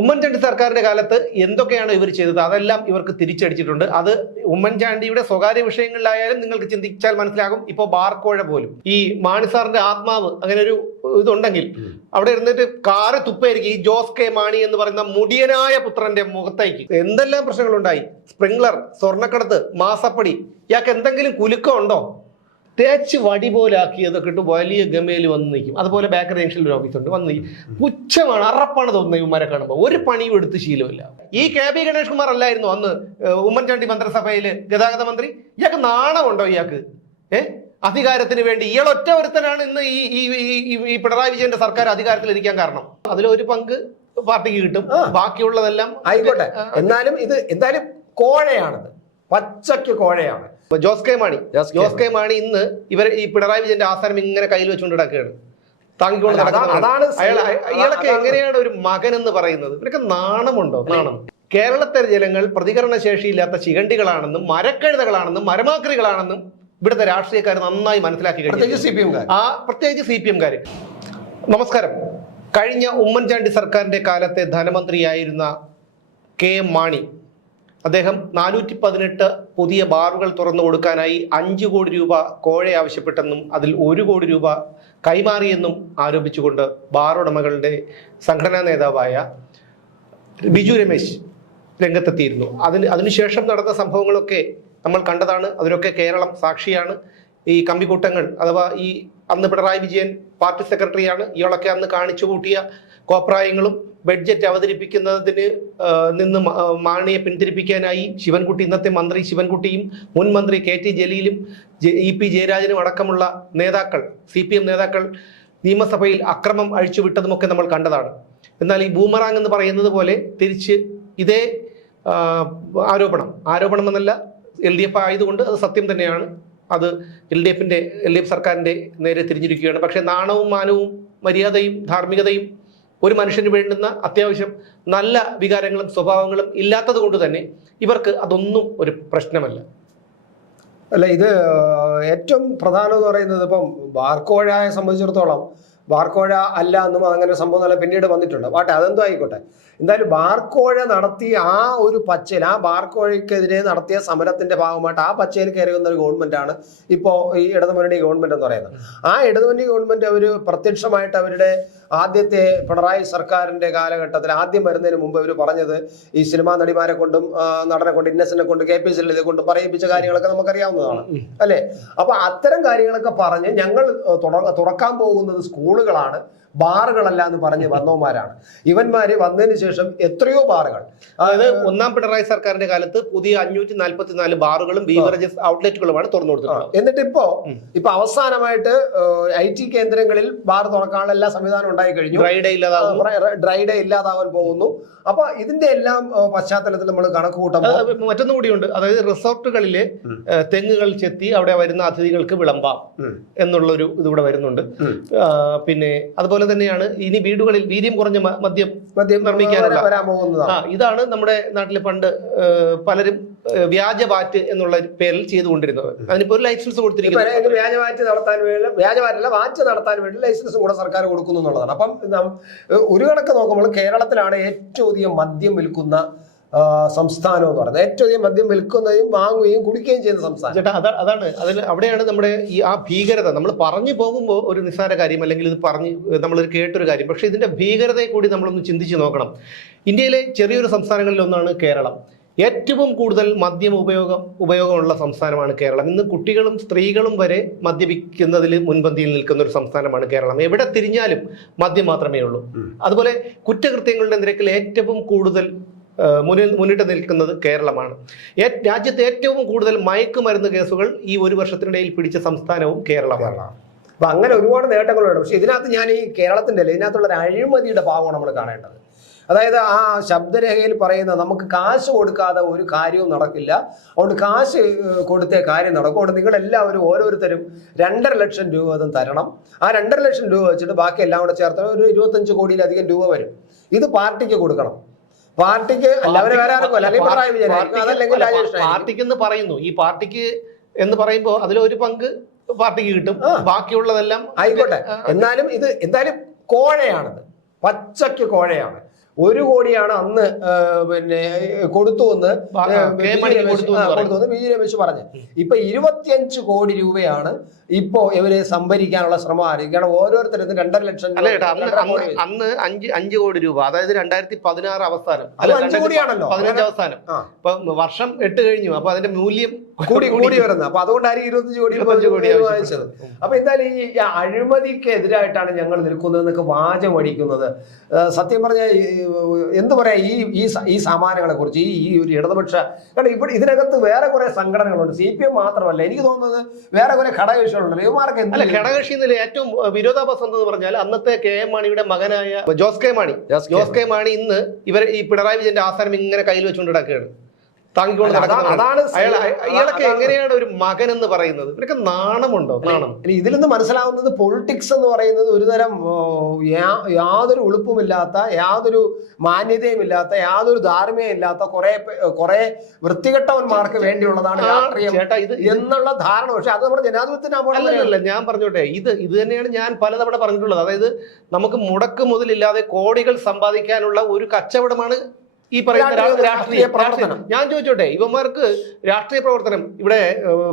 ഉമ്മൻചാണ്ടി സർക്കാരിന്റെ കാലത്ത് എന്തൊക്കെയാണ് ഇവർ ചെയ്തത് അതെല്ലാം ഇവർക്ക് തിരിച്ചടിച്ചിട്ടുണ്ട്. അത് ഉമ്മൻചാണ്ടിയുടെ സ്വകാര്യ വിഷയങ്ങളിലായാലും നിങ്ങൾക്ക് ചിന്തിച്ചാൽ മനസ്സിലാകും. ഇപ്പോൾ ബാർക്കോഴ പോലും ഈ മാണി സാറിന്റെ ആത്മാവ് അങ്ങനെ ഒരു ഇതുണ്ടെങ്കിൽ അവിടെ ഇരുന്നിട്ട് കാറ് തുപ്പായിരിക്കും ഈ ജോസ് കെ മാണി എന്ന് പറയുന്ന മുടിയനായ പുത്രന്റെ മുഖത്തേക്ക്. എന്തെല്ലാം പ്രശ്നങ്ങളുണ്ടായി. സ്പ്രിംഗ്ലർ, സ്വർണ്ണക്കടത്ത്, മാസപ്പടി, ഇയാൾക്ക് എന്തെങ്കിലും കുലുക്കം ഉണ്ടോ? തേച്ച് വടി പോലാക്കിയതൊക്കെ ഇട്ട് വലിയ ഗമയിൽ വന്ന് നിൽക്കും. അതുപോലെ ബേക്കറി ജംഗ്ഷനിൽ ഒരു ഓഫീസുണ്ട്, വന്ന് നിൽക്കും. പുച്ഛമാണ്, അറപ്പാണ് തോന്നുന്നത് ഇവന്മാരെ കാണുമ്പോൾ. ഒരു പണിയും എടുത്ത് ശീലമില്ല. ഈ കെ.ബി. ഗണേഷ് കുമാർ അല്ലായിരുന്നു അന്ന് ഉമ്മൻചാണ്ടി മന്ത്രിസഭയിൽ ഗതാഗത മന്ത്രി? ഇയാൾക്ക് നാണമുണ്ടോ? ഇയാൾക്ക് അധികാരത്തിന് വേണ്ടി ഇയാൾ ഒറ്റ ഒരുത്തനാണ് ഇന്ന് ഈ പിണറായി വിജയന്റെ സർക്കാർ അധികാരത്തിൽ ഇരിക്കാൻ കാരണം. അതിലൊരു പങ്ക് പാർട്ടിക്ക് കിട്ടും, ബാക്കിയുള്ളതെല്ലാം ആയിക്കോട്ടെ. എന്നാലും ഇത് എന്തായാലും കോഴയാണത്, പച്ചയ്ക്ക് കോഴയാണ്. ജോസ് കെ മാണി ഇന്ന് ഈ പിണറായി വിജയന്റെ ആസ്ഥാനം ഇങ്ങനെ കയ്യിൽ വെച്ചുകൊണ്ട് നടക്കുകയാണ്, താങ്ങിക്കൊണ്ട് നടക്കുന്നത്. ഇയാളൊക്കെ എങ്ങനെയാണ് ഒരു മകൻ എന്ന് പറയുന്നത്? ഇവരൊക്കെ നാണമുണ്ടോ? നാണം. കേരളത്തെ ജനങ്ങൾ പ്രതികരണശേഷിയില്ലാത്ത ശിഖണ്ഡികളാണെന്നും മരക്കഴുതകളാണെന്നും മരമാക്രികളാണെന്നും ഇവിടുത്തെ രാഷ്ട്രീയക്കാർ നന്നായി മനസ്സിലാക്കി കഴിഞ്ഞു, പ്രത്യേകിച്ച് CPM-കാര്. നമസ്കാരം. കഴിഞ്ഞ ഉമ്മൻചാണ്ടി സർക്കാരിന്റെ കാലത്തെ ധനമന്ത്രിയായിരുന്ന KM മാണി അദ്ദേഹം 418 പുതിയ ബാറുകൾ തുറന്നു കൊടുക്കാനായി 5 കോടി രൂപ കോഴ ആവശ്യപ്പെട്ടെന്നും അതിൽ 1 കോടി രൂപ കൈമാറിയെന്നും ആരോപിച്ചുകൊണ്ട് ബാർ ഉടമകളുടെ സംഘടനാ നേതാവായ ബിജു രമേശ് രംഗത്തെത്തിയിരുന്നു. അതിനുശേഷം നടന്ന സംഭവങ്ങളൊക്കെ നമ്മൾ കണ്ടതാണ്. അതിലൊക്കെ കേരളം സാക്ഷിയാണ്. ഈ കമ്പിക്കൂട്ടങ്ങൾ അഥവാ ഈ അന്ന് പിണറായി വിജയൻ പാർട്ടി സെക്രട്ടറിയാണ്. ഇയാളൊക്കെ അന്ന് കാണിച്ചു കൂട്ടിയ കോപ്രായങ്ങളും ബഡ്ജറ്റ് അവതരിപ്പിക്കുന്നതിന് നിന്ന് മാണിയെ പിന്തിരിപ്പിക്കാനായി ശിവൻകുട്ടി, ഇന്നത്തെ മന്ത്രി ശിവൻകുട്ടിയും മുൻ മന്ത്രി KT ജലീലും EP ജയരാജനും അടക്കമുള്ള നേതാക്കൾ, CPM നേതാക്കൾ നിയമസഭയിൽ അക്രമം അഴിച്ചുവിട്ടതുമൊക്കെ നമ്മൾ കണ്ടതാണ്. എന്നാൽ ഈ ബൂമറാങ് എന്ന് പറയുന്നത് പോലെ തിരിച്ച് ഇതേ ആരോപണം എന്നല്ല, LDF ആയതുകൊണ്ട് അത് സത്യം തന്നെയാണ്. അത് LDF സർക്കാരിൻ്റെ നേരെ തിരിഞ്ഞിരിക്കുകയാണ്. പക്ഷേ നാണവും മാനവും മര്യാദയും ധാർമ്മികതയും ഒരു മനുഷ്യന് വേണ്ടുന്ന അത്യാവശ്യം നല്ല വികാരങ്ങളും സ്വഭാവങ്ങളും ഇല്ലാത്തത് കൊണ്ട് തന്നെ ഇവർക്ക് അതൊന്നും ഒരു പ്രശ്നമല്ല. അല്ല, ഇത് ഏറ്റവും പ്രധാനം എന്ന് പറയുന്നത് ഇപ്പം ബാർക്കോഴയെ സംബന്ധിച്ചിടത്തോളം ബാർക്കോഴ അല്ല എന്നും അങ്ങനെ സംഭവം നല്ല പിന്നീട് വന്നിട്ടുണ്ട്. വാട്ടെ, അതെന്തോ ആയിക്കോട്ടെ. എന്തായാലും ബാർക്കോഴ നടത്തിയ ആ ഒരു പച്ചയിൽ, ആ ബാർക്കോഴയ്ക്കെതിരെ നടത്തിയ സമരത്തിന്റെ ഭാഗമായിട്ട് ആ പച്ചയിൽ കയറി വന്ന ഒരു ഗവൺമെന്റാണ് ഇപ്പോൾ ഈ ഇടതുമുന്നണി ഗവൺമെന്റ് എന്ന് പറയുന്നത്. ആ ഇടതുമുന്നണി ഗവൺമെന്റ് അവർ പ്രത്യക്ഷമായിട്ട് അവരുടെ ആദ്യത്തെ പിണറായി സർക്കാരിന്റെ കാലഘട്ടത്തിൽ ആദ്യം വരുന്നതിന് മുമ്പ് അവർ പറഞ്ഞത് ഈ സിനിമാ നടിമാരെ കൊണ്ടും നടനെ കൊണ്ട് ഇന്നസെന്റിനെ കൊണ്ട് KP സരിതയെ കൊണ്ട് പറയിപ്പിച്ച കാര്യങ്ങളൊക്കെ നമുക്കറിയാവുന്നതാണ് അല്ലേ? അപ്പൊ അത്തരം കാര്യങ്ങളൊക്കെ പറഞ്ഞ് ഞങ്ങൾ തുറക്കാൻ പോകുന്നത് സ്കൂളുകളാണ്, ബാറുകളല്ല എന്ന് പറഞ്ഞ് വന്നവന്മാരാണ് ഇവന്മാര്. വന്നതിന് ശേഷം എത്രയോ ബാറുകൾ, അതായത് ഒന്നാം പിണറായി സർക്കാരിന്റെ കാലത്ത് പുതിയ 544 ബാറുകളും ബീവറേജസ് ഔട്ട്ലെറ്റുകളുമാണ് തുറന്നു കൊടുത്തത്. എന്നിട്ട് ഇപ്പൊ അവസാനമായിട്ട് IT കേന്ദ്രങ്ങളിൽ ബാർ തുറക്കാനുള്ള എല്ലാ സംവിധാനം ഉണ്ടായി കഴിഞ്ഞു. ഡ്രൈ ഡേ ഇല്ലാതാവാൻ പോകുന്നു. അപ്പൊ ഇതിന്റെ എല്ലാം പശ്ചാത്തലത്തിൽ നമ്മൾ കണക്ക് കൂട്ടുമ്പോൾ മറ്റൊന്നും കൂടിയുണ്ട്. അതായത് റിസോർട്ടുകളിലെ തെങ്ങുകൾ ചെത്തി അവിടെ വരുന്ന അതിഥികൾക്ക് വിളമ്പാം എന്നുള്ളൊരു ഇതിവിടെ വരുന്നുണ്ട്. പിന്നെ അതുപോലെ തന്നെയാണ് ഇനി വീടുകളിൽ വീര്യം കുറഞ്ഞ മദ്യം നിർമ്മിക്കാനുള്ള ഇതാണ് നമ്മുടെ നാട്ടിലെ പണ്ട് പലരും വ്യാജ വാറ്റ് എന്നുള്ള പേരിൽ ചെയ്തുകൊണ്ടിരുന്നത്. അതിനിപ്പോ ഒരു ലൈസൻസ് കൊടുത്തിരിക്കുന്നത് വാറ്റ് നടത്താൻ വേണ്ടി ലൈസൻസ് കൂടെ സർക്കാർ കൊടുക്കുന്നു എന്നുള്ളതാണ്. അപ്പം ഒരു കണക്ക് നോക്കുമ്പോൾ കേരളത്തിലാണ് ഏറ്റവും അധികം മദ്യം വിൽക്കുന്ന സംസ്ഥാനം എന്ന് പറയുന്നത്. ഏറ്റവും അധികം മദ്യം വിൽക്കുന്നതും വാങ്ങുകയും കുടിക്കുകയും ചെയ്യുന്ന സംസ്ഥാനം. ചേട്ടാ, അതാണ് അവിടെയാണ് നമ്മുടെ ഈ ആ ഭീകരത. നമ്മൾ പറഞ്ഞു പോകുമ്പോൾ ഒരു നിസ്സാര കാര്യം, അല്ലെങ്കിൽ ഇത് നമ്മളൊരു കേട്ടൊരു കാര്യം, പക്ഷെ ഇതിന്റെ ഭീകരതയെ കൂടി നമ്മളൊന്ന് ചിന്തിച്ച് നോക്കണം. ഇന്ത്യയിലെ ചെറിയൊരു സംസ്ഥാനങ്ങളിൽ ഒന്നാണ് കേരളം. ഏറ്റവും കൂടുതൽ മദ്യം ഉപയോഗമുള്ള സംസ്ഥാനമാണ് കേരളം. ഇന്ന് കുട്ടികളും സ്ത്രീകളും വരെ മദ്യപിക്കുന്നതിൽ മുൻപന്തിയിൽ നിൽക്കുന്ന ഒരു സംസ്ഥാനമാണ് കേരളം. എവിടെ തിരിഞ്ഞാലും മദ്യം മാത്രമേ ഉള്ളൂ. അതുപോലെ കുറ്റകൃത്യങ്ങളുടെ നിരക്കിൽ ഏറ്റവും കൂടുതൽ മുന്നിട്ട് നിൽക്കുന്നത് കേരളമാണ്. രാജ്യത്തെ ഏറ്റവും കൂടുതൽ മയക്കുമരുന്ന് കേസുകൾ ഈ ഒരു വർഷത്തിനിടയിൽ പിടിച്ച സംസ്ഥാനവും കേരളമാണ്. അപ്പൊ അങ്ങനെ ഒരുപാട് നേട്ടങ്ങളുണ്ട്. പക്ഷെ ഇതിനകത്ത് ഞാൻ ഈ കേരളത്തിന്റെ ഇതിനകത്തുള്ള ഒരു അഴിമതിയുടെ ഭാവമാണ് നമ്മൾ കാണേണ്ടത്. അതായത് ആ ശബ്ദരേഖയിൽ പറയുന്ന നമുക്ക് കാശ് കൊടുക്കാതെ ഒരു കാര്യവും നടക്കില്ല, അതുകൊണ്ട് കാശ് കൊടുത്തേ കാര്യം നടക്കും, അതുകൊണ്ട് നിങ്ങളെല്ലാവരും ഓരോരുത്തരും 2.5 ലക്ഷം രൂപ അതും തരണം. ആ 2.5 ലക്ഷം രൂപ വെച്ചിട്ട് ബാക്കി എല്ലാം കൂടെ ചേർത്ത് ഒരു 25 കോടിയിലധികം രൂപ വരും. ഇത് പാർട്ടിക്ക് കൊടുക്കണം. പാർട്ടിക്ക് എല്ലാവരും വേറെ ആർക്കും അല്ല, അല്ലെങ്കിൽ പിണറായി വിജയൻ, അതല്ലെങ്കിൽ പാർട്ടിക്ക് എന്ന് പറയുന്നു. ഈ പാർട്ടിക്ക് എന്ന് പറയുമ്പോൾ അതിലൊരു പങ്ക് പാർട്ടിക്ക് കിട്ടും, ബാക്കിയുള്ളതെല്ലാം ആയിക്കോട്ടെ. എന്നാലും ഇത് എന്തായാലും കോഴയാണത്, പച്ചയ്ക്ക് കോഴയാണ്. 1 കോടിയാണ് അന്ന് പിന്നെ കൊടുത്തു എന്ന് ബി ജെ രമേശ് പറഞ്ഞു. ഇപ്പൊ 25 കോടി രൂപയാണ് ഇപ്പോ ഇവരെ സംഭരിക്കാനുള്ള ശ്രമം ആരംഭിക്കണം. ഓരോരുത്തരും 2.5 ലക്ഷം. അന്ന് 5 കോടി രൂപ, അതായത് 2016 അവസാനം, 5 കോടിയാണല്ലോ 15 അവസാനം. ഇപ്പൊ വർഷം 8 കഴിഞ്ഞു. അപ്പൊ അതിന്റെ മൂല്യം കൂടി വരുന്നത്. അപ്പൊ അതുകൊണ്ടായിരിക്കും 25 കോടി വാങ്ങിച്ചത്. അപ്പൊ എന്തായാലും ഈ അഴിമതിക്ക് എതിരായിട്ടാണ് ഞങ്ങൾ നിൽക്കുന്നത് എന്നൊക്കെ വാചം അടിക്കുന്നത്. സത്യം പറഞ്ഞാൽ എന്ത് പറയാ, ഈ സമാനങ്ങളെ കുറിച്ച് ഈ ഒരു ഇടതുപക്ഷ, കാരണം ഇവിടെ ഇതിനകത്ത് വേറെ കുറെ സംഘടനകളുണ്ട്. CPM മാത്രമല്ല, എനിക്ക് തോന്നുന്നത് വേറെ കുറെ ഘടകകക്ഷികളുണ്ടല്ലോ. ഇവമാർക്ക് അല്ല, ഘടകകക്ഷി എന്നതിൽ ഏറ്റവും വിരോധാഭാസം എന്ന് പറഞ്ഞാൽ അന്നത്തെ KM മാണിയുടെ മകനായ ജോസ് കെ മാണി ഇന്ന് ഈ പിണറായി വിജയന്റെ ആസ്ഥാനം ഇങ്ങനെ കയ്യിൽ വെച്ചുകൊണ്ട് കിടക്കുകയാണ്, താങ്ങിക്കൊണ്ട് നടക്കുന്നത്. ഇയാളൊക്കെ എങ്ങനെയാണ് ഒരു മകൻ എന്ന് പറയുന്നത്? ഇവരൊക്കെ നാണമുണ്ടോ? നാണം. ഇതിൽ നിന്ന് മനസ്സിലാവുന്നത് പൊളിറ്റിക്സ് എന്ന് പറയുന്നത് ഒരുതരം യാതൊരു ഉളുപ്പുമില്ലാത്ത, യാതൊരു മാന്യതയുമില്ലാത്ത, യാതൊരു ധാർമ്മികയും ഇല്ലാത്ത കുറെ വൃത്തികെട്ടവന്മാർക്ക് വേണ്ടിയുള്ളതാണ് രാഷ്ട്രീയം എന്നുള്ള ധാരണ. പക്ഷെ അത് നമ്മുടെ ജനാധിപത്യത്തിനല്ല. ഞാൻ പറഞ്ഞോട്ടെ, ഇത് തന്നെയാണ് ഞാൻ പലതവണ പറഞ്ഞിട്ടുള്ളത്. അതായത് നമുക്ക് മുടക്ക് മുതലില്ലാതെ കോടികൾ സമ്പാദിക്കാനുള്ള ഒരു കച്ചവടമാണ് ഈ പറയുന്ന രാഷ്ട്രീയ പ്രവർത്തനം. ഞാൻ ചോദിച്ചോട്ടെ, ഇവന്മാർക്ക് രാഷ്ട്രീയ പ്രവർത്തനം ഇവിടെ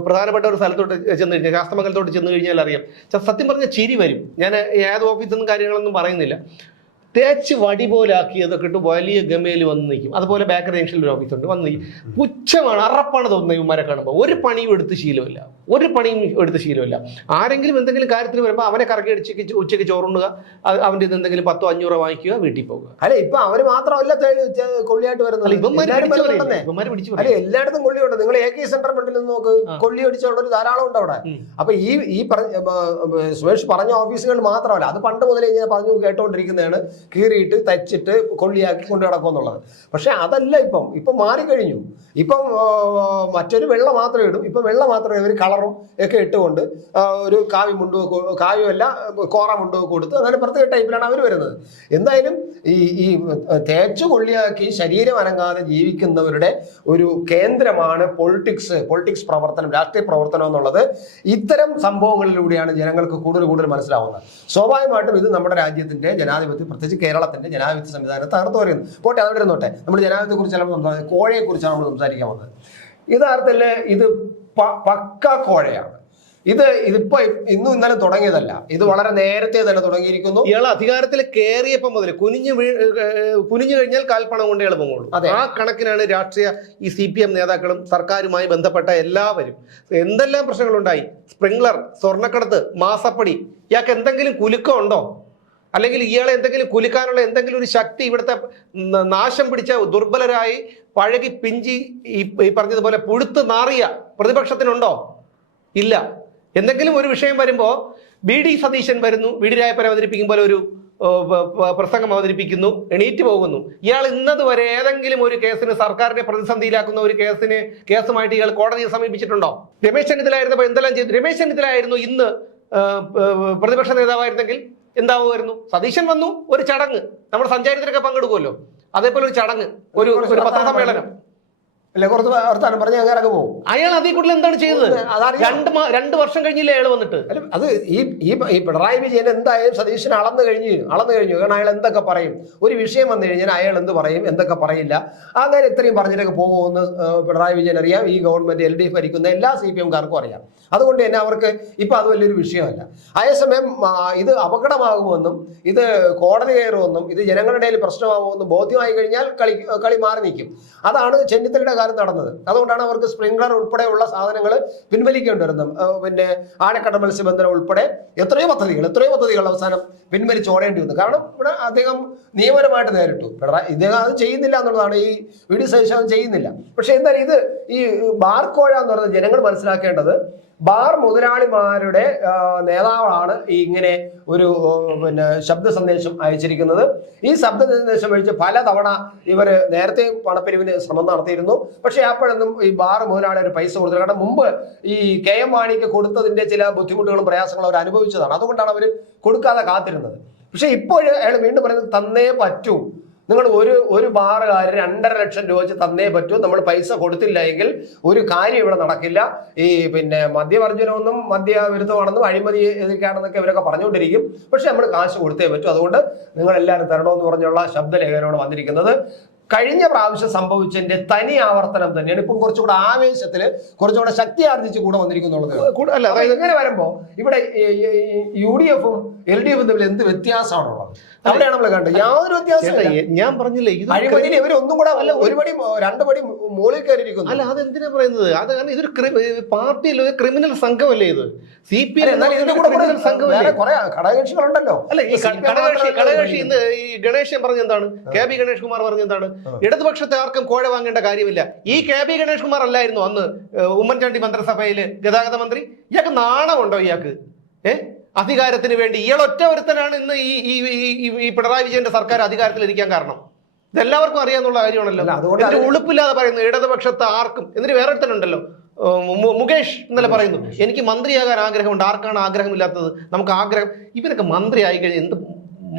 പ്രധാനപ്പെട്ട ഒരു സ്ഥലത്തോട്ട് ചെന്ന് കഴിഞ്ഞാൽ, ശാസ്ത്രമംഗലത്തോട്ട് ചെന്ന് കഴിഞ്ഞാൽ അറിയാം, സത്യം പറഞ്ഞ ചിരി വരും. ഞാൻ ഏത് ഓഫീസിൽ നിന്നും കാര്യങ്ങളൊന്നും പറയുന്നില്ല. തേച്ച് വടി പോലാക്കിയതൊക്കെ ഇട്ട് വലിയ ഗമയിൽ വന്ന് നിൽക്കും. അതുപോലെ ബേക്കറി ജംഗ്ഷനിൽ ഒരു ഓഫീസുണ്ട്, വന്ന് നിൽക്കും. പുച്ഛമാണ്, അറപ്പാണ് തോന്നുന്നത് ഇവന്മാരെ കാണുമ്പോൾ. ഒരു പണിയും എടുത്ത് ശീലമില്ല. ആരെങ്കിലും എന്തെങ്കിലും കാര്യത്തിൽ വരുമ്പോൾ അവനെ കറക്കി അടിച്ച് ഉച്ചയ്ക്ക് ചോറുണ്ണുക, അവൻ്റെ എന്തെങ്കിലും 100-500 വാങ്ങിക്കുക, വീട്ടിൽ പോകുക. അല്ലെ, ഇപ്പൊ അവര് മാത്രമല്ല കൊള്ളിയായിട്ട് വരുന്നത്, എല്ലായിടത്തും കൊള്ളിയുണ്ട്. നിങ്ങൾ AK സെന്റർ മണ്ടിൽ നിന്ന് നോക്ക്, കൊള്ളി അടിച്ചുള്ളവർ ധാരാളം ഉണ്ട് അവിടെ. അപ്പൊ ഈ സുരേഷ് പറഞ്ഞ ഓഫീസുകൾ മാത്രമല്ല, അത് പണ്ട് മുതലേ ഞാൻ പറഞ്ഞു കേട്ടോണ്ടിരിക്കുന്നതാണ്, കീറിയിട്ട് തച്ചിട്ട് കൊള്ളിയാക്കി കൊണ്ടു നടക്കുമെന്നുള്ളത്. പക്ഷെ അതല്ല, ഇപ്പം മാറിക്കഴിഞ്ഞു. ഇപ്പം മറ്റൊരു വെള്ള മാത്രമേ ഇടും. ഇപ്പം വെള്ള മാത്രമേ ഇവർ കളറും ഒക്കെ ഇട്ടുകൊണ്ട് ഒരു കാവ്യമല്ല കോറ മുണ്ട് കൊടുത്ത് അങ്ങനെ പ്രത്യേക ടൈപ്പിലാണ് അവർ വരുന്നത്. എന്തായാലും ഈ തേച്ചു കൊള്ളിയാക്കി ശരീരം അനങ്ങാതെ ജീവിക്കുന്നവരുടെ ഒരു കേന്ദ്രമാണ് പൊളിറ്റിക്സ് പ്രവർത്തനം, രാഷ്ട്രീയ പ്രവർത്തനം എന്നുള്ളത്. ഇത്തരം സംഭവങ്ങളിലൂടെയാണ് ജനങ്ങൾക്ക് കൂടുതൽ മനസ്സിലാവുന്നത്. സ്വാഭാവികമായിട്ടും ഇത് നമ്മുടെ രാജ്യത്തിന്റെ ജനാധിപത്യം, പ്രത്യേകിച്ച് കേരളത്തിന്റെ ജനാധിപത്യ സംവിധാനത്തെ തകർത്തു പറയുന്നു. പോട്ടെ, അതോടെ ഇരുന്നോട്ടെ. നമ്മൾ ജനാധിപത്യത്തെ കുറിച്ച് ചിലപ്പോൾ കോഴയെ കുറിച്ചാണ് നമ്മൾ സംസാരിക്കാൻ വന്നത്. യഥാർത്ഥത്തിൽ ഇത് പക്ക കോഴയാണ്. ഇതിപ്പോ ഇന്നും ഇന്നലെ തുടങ്ങിയതല്ല, ഇത് വളരെ നേരത്തെ തന്നെ തുടങ്ങിയിരിക്കുന്നു. ഇയാൾ അധികാരത്തിൽ കയറിയപ്പോ മുതൽ കുനിഞ്ഞു കഴിഞ്ഞാൽ കാൽപ്പണം കൊണ്ട് ഇയാൾ പൊങ്ങുള്ളൂ. ആ കണക്കിനാണ് ഈ CPM നേതാക്കളും സർക്കാരുമായി ബന്ധപ്പെട്ട എല്ലാവരും. എന്തെല്ലാം പ്രശ്നങ്ങളുണ്ടായി, സ്പ്രിംഗ്ലർ, സ്വർണ്ണക്കടത്ത്, മാസപ്പടി. ഇയാൾക്ക് എന്തെങ്കിലും കുലുക്കം ഉണ്ടോ? അല്ലെങ്കിൽ ഇയാളെ എന്തെങ്കിലും കുലുക്കാനുള്ള എന്തെങ്കിലും ഒരു ശക്തി ഇവിടുത്തെ നാശം പിടിച്ച ദുർബലരായി പഴകി പിഞ്ചി ഈ പറഞ്ഞതുപോലെ പുഴുത്ത് നാറിയ പ്രതിപക്ഷത്തിനുണ്ടോ? ഇല്ല. എന്തെങ്കിലും ഒരു വിഷയം വരുമ്പോൾ BD സതീശൻ വരുന്നു, BD രായപ്പൻ അവതരിപ്പിക്കും പോലെ ഒരു പ്രസംഗം അവതരിപ്പിക്കുന്നു, എണീറ്റ് പോകുന്നു. ഇയാൾ ഇന്നതുവരെ ഏതെങ്കിലും ഒരു കേസിന്, സർക്കാരിനെ പ്രതിസന്ധിയിലാക്കുന്ന ഒരു കേസുമായിട്ട് ഇയാൾ കോടതിയെ സമീപിച്ചിട്ടുണ്ടോ? രമേശ് ചെന്നിത്തലായിരുന്നപ്പോൾ എന്തെല്ലാം ചെയ്തു? രമേശ് ചെന്നിത്തലായിരുന്നു ഇന്ന് പ്രതിപക്ഷ നേതാവായിരുന്നെങ്കിൽ എന്താവുമായിരുന്നു? സതീശൻ വന്നു, ഒരു ചടങ്ങ്, നമ്മുടെ സഞ്ചാരത്തിലൊക്കെ പങ്കെടുക്കുമല്ലോ, അതേപോലെ ഒരു ചടങ്ങ്, ഒരു പത്രസമ്മേളനം, അല്ലെ, കുറച്ച് വർത്താനം പറഞ്ഞ് അങ്ങനെ പോകും. അയാൾ അതിൽ കൂടുതൽ എന്താണ് ചെയ്തത്? 2 വർഷം കഴിഞ്ഞില്ലേ അയാൾ വന്നിട്ട്? അത് ഈ പിണറായി വിജയൻ എന്തായാലും സതീശൻ അളന്നു കഴിഞ്ഞു. കാരണം അയാൾ എന്തൊക്കെ പറയും, ഒരു വിഷയം വന്നു കഴിഞ്ഞാൽ അയാൾ എന്ത് പറയും, എന്തൊക്കെ പറയില്ല, അങ്ങനെ ഇത്രയും പറഞ്ഞിട്ടൊക്കെ പോകുമെന്ന് പിണറായി വിജയൻ അറിയാം. ഈ ഗവൺമെന്റ് LDF ഭരിക്കുന്ന എല്ലാ CPM-കാർക്കും അറിയാം. അതുകൊണ്ട് തന്നെ അവർക്ക് ഇപ്പൊ അത് വലിയൊരു വിഷയമല്ല. അതേസമയം ഇത് അപകടമാകുമെന്നും ഇത് കോടതി കയറുമെന്നും ഇത് ജനങ്ങളുടെ ഇടയിൽ പ്രശ്നമാകുമെന്നും ബോധ്യമായി കഴിഞ്ഞാൽ കളി മാറി നിൽക്കും. അതാണ് ചെന്നിത്തലയുടെ കാലം നടന്നത്. അതുകൊണ്ടാണ് അവർക്ക് സ്പ്രിംഗ്ലർ ഉൾപ്പെടെയുള്ള സാധനങ്ങൾ പിൻവലിക്കേണ്ടി വരുന്നത്. പിന്നെ ആഴക്കടൽ മത്സ്യബന്ധനം ഉൾപ്പെടെ എത്രയോ പദ്ധതികൾ അവസാനം പിൻവലിച്ചോടേണ്ടി വന്നു. കാരണം ഇവിടെ അദ്ദേഹം നിയമപരമായിട്ട് നേരിട്ടു. ഇദ്ദേഹം അത് ചെയ്യുന്നില്ല എന്നുള്ളതാണ്, ഈ VD സതീശൻ ചെയ്യുന്നില്ല. പക്ഷെ എന്തായാലും ഇത് ഈ ബാർക്കോഴ എന്ന് പറയുന്നത് ജനങ്ങൾ മനസ്സിലാക്കേണ്ടത്, ബാർ മുതലാളിമാരുടെ നേതാവാണ് ഇങ്ങനെ ഒരു ശബ്ദ സന്ദേശം അയച്ചിരിക്കുന്നത്. ഈ ശബ്ദ സന്ദേശം അയച്ച് പലതവണ ഇവർ നേരത്തെ പണപ്പിരിവിന് ശ്രമം നടത്തിയിരുന്നു. പക്ഷേ അപ്പോഴൊന്നും ഈ ബാർ മുതലാളി ഒരു പൈസ കൊടുത്തില്ല. കാരണം മുമ്പ് ഈ KM മാണിക്ക് കൊടുത്തതിന്റെ ചില ബുദ്ധിമുട്ടുകളും പ്രയാസങ്ങളും അവർ അനുഭവിച്ചതാണ്. അതുകൊണ്ടാണ് അവർ കൊടുക്കാതെ കാത്തിരുന്നത്. പക്ഷെ ഇപ്പോൾ അയാൾ വീണ്ടും പറയുന്നത് തന്നേ പറ്റൂ, നിങ്ങൾ ഒരു ബാറുകാർ 2.5 ലക്ഷം രൂപ വെച്ച് തന്നേ പറ്റൂ, നമ്മൾ പൈസ കൊടുത്തില്ല എങ്കിൽ ഒരു കാര്യം ഇവിടെ നടക്കില്ല. ഈ പിന്നെ മദ്യവർജനമൊന്നും മദ്യവിരുദ്ധമാണെന്നും അഴിമതി എതിർക്കാണെന്നൊക്കെ ഇവരൊക്കെ പറഞ്ഞുകൊണ്ടിരിക്കും. പക്ഷെ നമ്മൾ കാശ് കൊടുത്തേ പറ്റൂ, അതുകൊണ്ട് നിങ്ങൾ എല്ലാവരും തരണമെന്ന് പറഞ്ഞുള്ള ശബ്ദലേഖനമാണ് വന്നിരിക്കുന്നത്. കഴിഞ്ഞ പ്രാവശ്യം സംഭവിച്ചതിന്റെ തനി ആവർത്തനം തന്നെയാണ്. ഇപ്പം കുറച്ചുകൂടെ ആവേശത്തില് കുറച്ചുകൂടെ ശക്തി ആർജിച്ച് കൂടെ വന്നിരിക്കുന്നുള്ളത്. അല്ല, ഇങ്ങനെ വരുമ്പോ ഇവിടെ UDF-ഉം LDF-ഉം തമ്മിൽ എന്ത് വ്യത്യാസമാണുള്ളത്? അവിടെയാണ് നമ്മൾ കണ്ടത്. യാതൊരു വ്യത്യാസമില്ല. ഞാൻ പറഞ്ഞില്ലേ, അഴിമതിയിൽ ഇവരൊന്നും കൂടെ ഒരു പടി 2 പടി മുകളിൽ കയറിയിരിക്കുന്നു. അല്ല, അതെന്തിനാ പറയുന്നത്? അത് കാരണം ഇതൊരു പാർട്ടിയിൽ ഒരു ക്രിമിനൽ സംഘമല്ലേ ഇത്. CPM സംഘമല്ലേ? കുറെ ഘടകകക്ഷികളുണ്ടല്ലോ. അല്ല, ഈ ഘടകകക്ഷി ഇന്ന് ഈ ഗണേശൻ പറഞ്ഞെന്താണ്, KB ഗണേഷ് കുമാർ പറഞ്ഞെന്താണ്, ഇടതുപക്ഷത്തെ ആർക്കും കോഴ വാങ്ങേണ്ട കാര്യമില്ല. ഈ KB ഗണേഷ് കുമാർ അല്ലായിരുന്നു അന്ന് ഉമ്മൻചാണ്ടി മന്ത്രിസഭയില് ഗതാഗത മന്ത്രി? ഇയാൾക്ക് നാണമുണ്ടോ? ഇയാൾക്ക് അധികാരത്തിന് വേണ്ടി ഇയാൾ ഒറ്റ ഒരുത്തനാണ് ഇന്ന് ഈ പിണറായി വിജയന്റെ സർക്കാർ അധികാരത്തിൽ ഇരിക്കാൻ കാരണം. ഇതെല്ലാവർക്കും അറിയാന്നുള്ള കാര്യമാണല്ലോ. അതുകൊണ്ട് ഉളുപ്പില്ലാതെ പറയുന്നു ഇടതുപക്ഷത്തെ ആർക്കും. എന്നിട്ട് വേറെ ഒരുത്തനുണ്ടല്ലോ, മുകേഷ് ഇന്നലെ പറയുന്നു, എനിക്ക് മന്ത്രിയാകാൻ ആഗ്രഹമുണ്ട്. ആർക്കാണ് ആഗ്രഹമില്ലാത്തത്? നമുക്ക് ആഗ്രഹം. ഇവരൊക്കെ മന്ത്രി ആയി കഴിഞ്ഞാൽ എന്ത്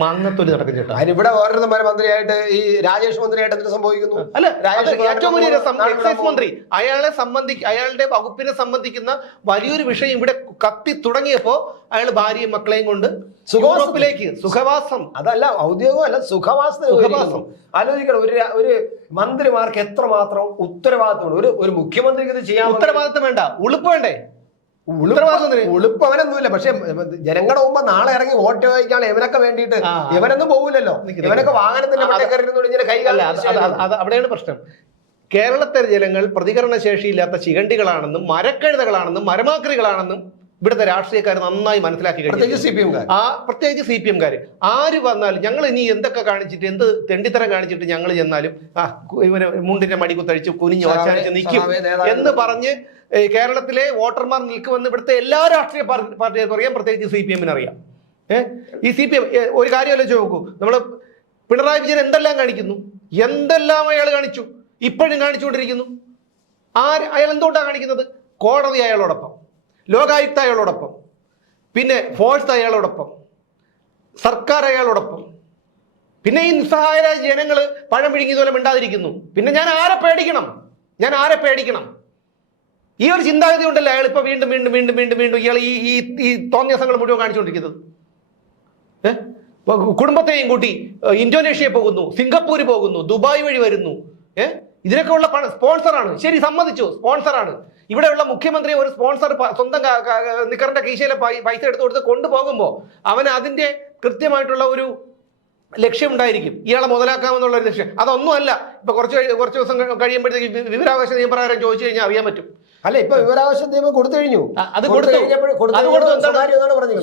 മങ്ങത്തൊലി നടക്കും ചേട്ടാ. അതിനിവിടെ ഓരോരുത്തന്മാർ മന്ത്രിയായിട്ട്, ഈ രാജേഷ് മന്ത്രിയായിട്ട് എന്ത് സംഭവിക്കുന്നു? അല്ല, ഏറ്റവും വലിയ എക്സൈസ് മന്ത്രി അയാളുടെ വകുപ്പിനെ സംബന്ധിക്കുന്ന വലിയൊരു വിഷയം ഇവിടെ കത്തി തുടങ്ങിയപ്പോ അയാൾ ഭാര്യയും മക്കളെയും കൊണ്ട് സുഖവാസം, അതല്ല ഔദ്യോഗികമല്ല, സുഖവാസം. ആലോചിക്കണം, ഒരു മന്ത്രിമാർക്ക് എത്രമാത്രം ഉത്തരവാദിത്തമുണ്ട്. ഒരു മുഖ്യമന്ത്രിക്ക് ഇത് ചെയ്യാൻ ഉത്തരവാദിത്തം വേണ്ട, ഉളുപ്പ് വേണ്ടേ? ഉളുപ്പ് അവനൊന്നുമില്ല. പക്ഷെ ജനങ്ങളുടെ മുമ്പ് നാളെ ഇറങ്ങി വോട്ട് ചോദിക്കാൻ ഇവനൊക്കെ വേണ്ടിയിട്ട് ഇവരൊന്നും പോകില്ലല്ലോ. ഇവനൊക്കെ വാഹനത്തിന്റെ അവിടെയാണ് പ്രശ്നം. കേരളത്തിലെ ജനങ്ങൾ പ്രതികരണ ശേഷിയില്ലാത്ത ശിഖണ്ഡികളാണെന്നും മരക്കഴുതകളാണെന്നും മരമാക്രികളാണെന്നും ഇവിടുത്തെ രാഷ്ട്രീയക്കാർ നന്നായി മനസ്സിലാക്കി കഴിഞ്ഞു. പ്രത്യേകിച്ച് CPM-കാര് ആര് വന്നാലും ഞങ്ങൾ ഇനി എന്തൊക്കെ കാണിച്ചിട്ട്, എന്ത് തെണ്ടിത്തരം കാണിച്ചിട്ട് ഞങ്ങൾ ചെന്നാലും ഇവരെ മുണ്ടിന്റെ മടി കുത്തഴിച്ച് കുനിഞ്ഞ് വച്ചാനിച്ച് നിൽക്കും എന്ന് പറഞ്ഞ് കേരളത്തിലെ വോട്ടർമാർ നിൽക്കുമെന്ന് ഇവിടുത്തെ എല്ലാ രാഷ്ട്രീയ പാർട്ടികൾക്കും അറിയാം, പ്രത്യേകിച്ച് CPM-ന് അറിയാം. ഈ CPM ഒരു കാര്യം ആലോചിച്ച് നോക്കൂ. നമ്മൾ പിണറായി വിജയൻ എന്തെല്ലാം കാണിക്കുന്നു, എന്തെല്ലാം അയാൾ കാണിച്ചു, ഇപ്പോഴും കാണിച്ചുകൊണ്ടിരിക്കുന്നു. അയാൾ എന്തുകൊണ്ടാണ് കാണിക്കുന്നത്? കോടതി അയാളോടൊപ്പം, ലോകായുക്ത അയാളോടൊപ്പം, പിന്നെ ഫോഴ്സ് അയാളോടൊപ്പം, സർക്കാർ അയാളോടൊപ്പം, പിന്നെ ഈ നിസ്സഹായരായ ജനങ്ങൾ പഴം വിഴുങ്ങിയതുപോലെ മിണ്ടാതിരിക്കുന്നു. പിന്നെ ഞാൻ ആരെ പേടിക്കണം? ഈ ഒരു ചിന്താഗതി ഉണ്ടല്ലോ അയാൾ ഇപ്പൊ വീണ്ടും ഇയാൾ ഈ തോന്നിയാസങ്ങൾ മുഴുവൻ കാണിച്ചുകൊണ്ടിരിക്കുന്നത്. കുടുംബത്തെയും കൂട്ടി ഇന്തോനേഷ്യയിൽ പോകുന്നു, സിംഗപ്പൂര് പോകുന്നു, ദുബായ് വഴി വരുന്നു. ഇതിനൊക്കെ ഉള്ള സ്പോൺസറാണ്. ശരി, സമ്മതിച്ചു, സ്പോൺസറാണ്. ഇവിടെയുള്ള മുഖ്യമന്ത്രി ഒരു സ്പോൺസർ സ്വന്തം നിക്കറിന്റെ കീശയിലെ പൈസ എടുത്തു കൊടുത്ത് കൊണ്ടുപോകുമ്പോൾ അവന് അതിന്റെ കൃത്യമായിട്ടുള്ള ഒരു ലക്ഷ്യം ഉണ്ടായിരിക്കും, ഇയാളെ മുതലാക്കാമെന്നുള്ള ഒരു ലക്ഷ്യം. അതൊന്നും അല്ല. ഇപ്പൊ കുറച്ച് ദിവസം കഴിയുമ്പോഴത്തേക്ക് വിവരാവകാശ നിയമപ്രകാരം ചോദിച്ചു കഴിഞ്ഞാൽ അറിയാൻ പറ്റും. അല്ല, ഇപ്പൊ വിവരാവകാശ നിയമം കൊടുത്തു കഴിഞ്ഞു. അത്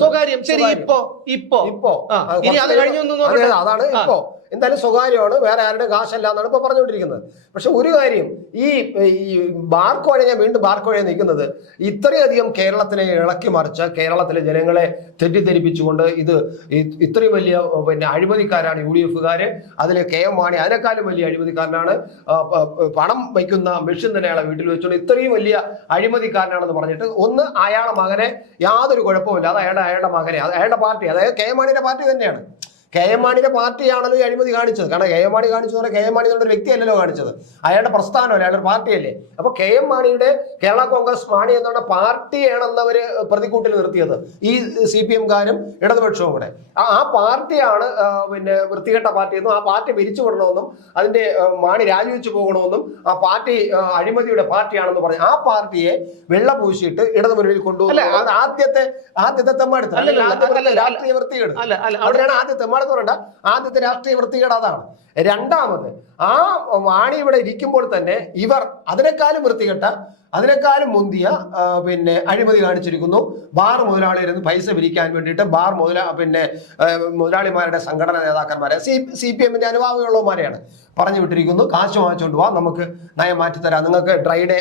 സ്വകാര്യം. ശരി, ഇപ്പൊ ഇനി അത് കഴിഞ്ഞു. അതാണ് ഇപ്പോ എന്തായാലും സ്വകാര്യമാണ്, വേറെ ആരുടെ കാശല്ല എന്നാണ് ഇപ്പൊ പറഞ്ഞുകൊണ്ടിരിക്കുന്നത്. പക്ഷെ ഒരു കാര്യം, ഈ ബാർക്കോഴ, ഞാൻ വീണ്ടും ബാർക്കോഴ നിൽക്കുന്നത്, ഇത്രയധികം കേരളത്തിനെ ഇളക്കി മറിച്ച, കേരളത്തിലെ ജനങ്ങളെ തെറ്റിദ്ധരിപ്പിച്ചുകൊണ്ട് ഇത്രയും വലിയ അഴിമതിക്കാരാണ് UDF-കാര്. അതിൽ KM മാണി അതിനേക്കാളും വലിയ അഴിമതിക്കാരനാണ്. പണം വയ്ക്കുന്ന മെഷീൻ തന്നെ അയാളെ വീട്ടിൽ വെച്ചുകൊണ്ട് ഇത്രയും വലിയ അഴിമതിക്കാരനാണെന്ന് പറഞ്ഞിട്ട് അയാളുടെ മകനെ യാതൊരു കുഴപ്പമില്ലാതെ അയാളുടെ മകനെ, അയാളുടെ പാർട്ടി, അതായത് KM മാണിയുടെ പാർട്ടി തന്നെയാണ്. KM മാണിയുടെ പാർട്ടിയാണല്ലോ ഈ അഴിമതി കാണിച്ചത്. കാരണം KM മാണി കാണിച്ചു പറഞ്ഞാൽ KM മാണി എന്നൊരു വ്യക്തിയല്ലല്ലോ കാണിച്ചത്, അയാളുടെ പ്രസ്ഥാനമല്ലേ, അയാളുടെ പാർട്ടിയല്ലേ. അപ്പൊ KM മാണിയുടെ കേരള കോൺഗ്രസ് മാണി എന്നുള്ള പാർട്ടിയാണെന്നവര് പ്രതിക്കൂട്ടിൽ നിർത്തിയത് ഈ CPM-കാരും ഇടതുപക്ഷവും കൂടെ. ആ പാർട്ടിയാണ് വൃത്തികെട്ട പാർട്ടിയെന്നും ആ പാർട്ടി പിരിച്ചുവിടണമെന്നും അതിന്റെ മാണി രാജിവെച്ചു പോകണമെന്നും ആ പാർട്ടി അഴിമതിയുടെ പാർട്ടിയാണെന്ന് പറഞ്ഞ് ആ പാർട്ടിയെ വെള്ളപൂശിയിട്ട് ഇടതു മുന്നണിയിൽ കൊണ്ടുപോകുന്നത് ആദ്യത്തെ തെമ്മാടുത്തം, രാഷ്ട്രീയ വൃത്തികേട്. അവിടെയാണ് ആദ്യത്തെ രാഷ്ട്രീയ വൃത്തികേട് അതാണ്. രണ്ടാമത്, ആ മാണി ഇവിടെ ഇരിക്കുമ്പോൾ തന്നെ ഇവർ അതിനേക്കാളും വൃത്തികെട്ട, അതിനേക്കാളും മുന്തിയ അഴിമതി കാണിച്ചിരിക്കുന്നു. ബാർ മുതലാളിയിരുന്ന് പൈസ പിരിക്കാൻ വേണ്ടിയിട്ട് ബാർ മുതലാളിമാരുടെ സംഘടനാ നേതാക്കന്മാരെ, CPM-ന്റെ അനുഭാവികളുള്ളവന്മാരെയാണ്. പറഞ്ഞു വിട്ടിരിക്കുന്നു. കാശ് വാങ്ങിച്ചുകൊണ്ട് പോവാം, നമുക്ക് നയം മാറ്റിത്തരാം, നിങ്ങൾക്ക് ഡ്രൈ ഡേ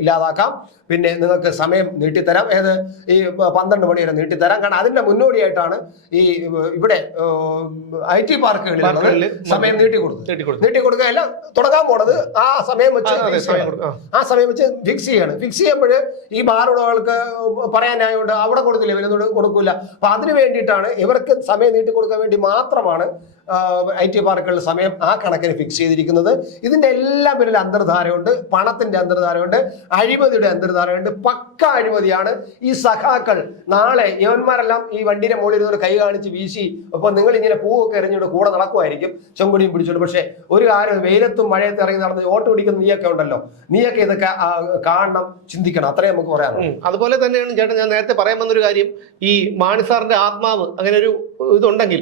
ഇല്ലാതാക്കാം, പിന്നെ നിങ്ങൾക്ക് സമയം നീട്ടിത്തരാം, ഏത് ഈ 12 മണി വരെ നീട്ടിത്തരാം. കാരണം അതിന്റെ മുന്നോടിയായിട്ടാണ് ഈ ഇവിടെ IT പാർക്കുകളിൽ സമയം നീട്ടിക്കൊടുക്കുകയല്ല തുടങ്ങാൻ പോണത്. ആ സമയം വെച്ച് ഫിക്സ് ചെയ്യാണ്. ഫിക്സ് ചെയ്യുമ്പോൾ ഈ ബാർ ഉടമകൾക്ക് പറയാനായോണ്ട് അവിടെ കൊടുക്കില്ല, ഇവരൊന്നും കൊടുക്കില്ല. അപ്പൊ അതിന് വേണ്ടിയിട്ടാണ് ഇവർക്ക് സമയം നീട്ടിക്കൊടുക്കാൻ വേണ്ടി മാത്രമാണ് IT പാർക്കുകളിൽ സമയം ആ കണക്കിന് ഫിക്സ് ചെയ്തിരിക്കുന്നത്. ഇതിന്റെ എല്ലാം പിന്നിൽ അന്തർധാരയുണ്ട്, പണത്തിന്റെ അന്തർധാരയുണ്ട്, അഴിമതിയുടെ അന്തർധാരയുണ്ട്. പക്ക അഴിമതിയാണ്. ഈ സഖാക്കൾ നാളെ യവന്മാരെല്ലാം ഈ വണ്ടിയുടെ മുകളിൽ ഇരുന്നൊരു കൈ കാണിച്ച് വീശി, അപ്പൊ നിങ്ങൾ ഇങ്ങനെ പൂവൊക്കെ എറിഞ്ഞുകൊണ്ട് കൂടെ നടക്കുമായിരിക്കും, ചെങ്കൊടിയും പിടിച്ചോണ്ട്. പക്ഷെ ഒരു കാര്യം, വെയിലത്തും മഴയത്ത് ഇറങ്ങി നടന്ന് ഓട്ടോ പിടിക്കുന്ന നീയൊക്കെ ഉണ്ടല്ലോ, നീയൊക്കെ ഇതൊക്കെ കാണണം, ചിന്തിക്കണം. അത്രേ നമുക്ക് പറയാം. അതുപോലെ തന്നെയാണ് ചേട്ടൻ ഞാൻ നേരത്തെ പറയാൻ വന്നൊരു കാര്യം, ഈ മാണി സാറിന്റെ ആത്മാവ് അങ്ങനെ ഒരു ഇതുണ്ടെങ്കിൽ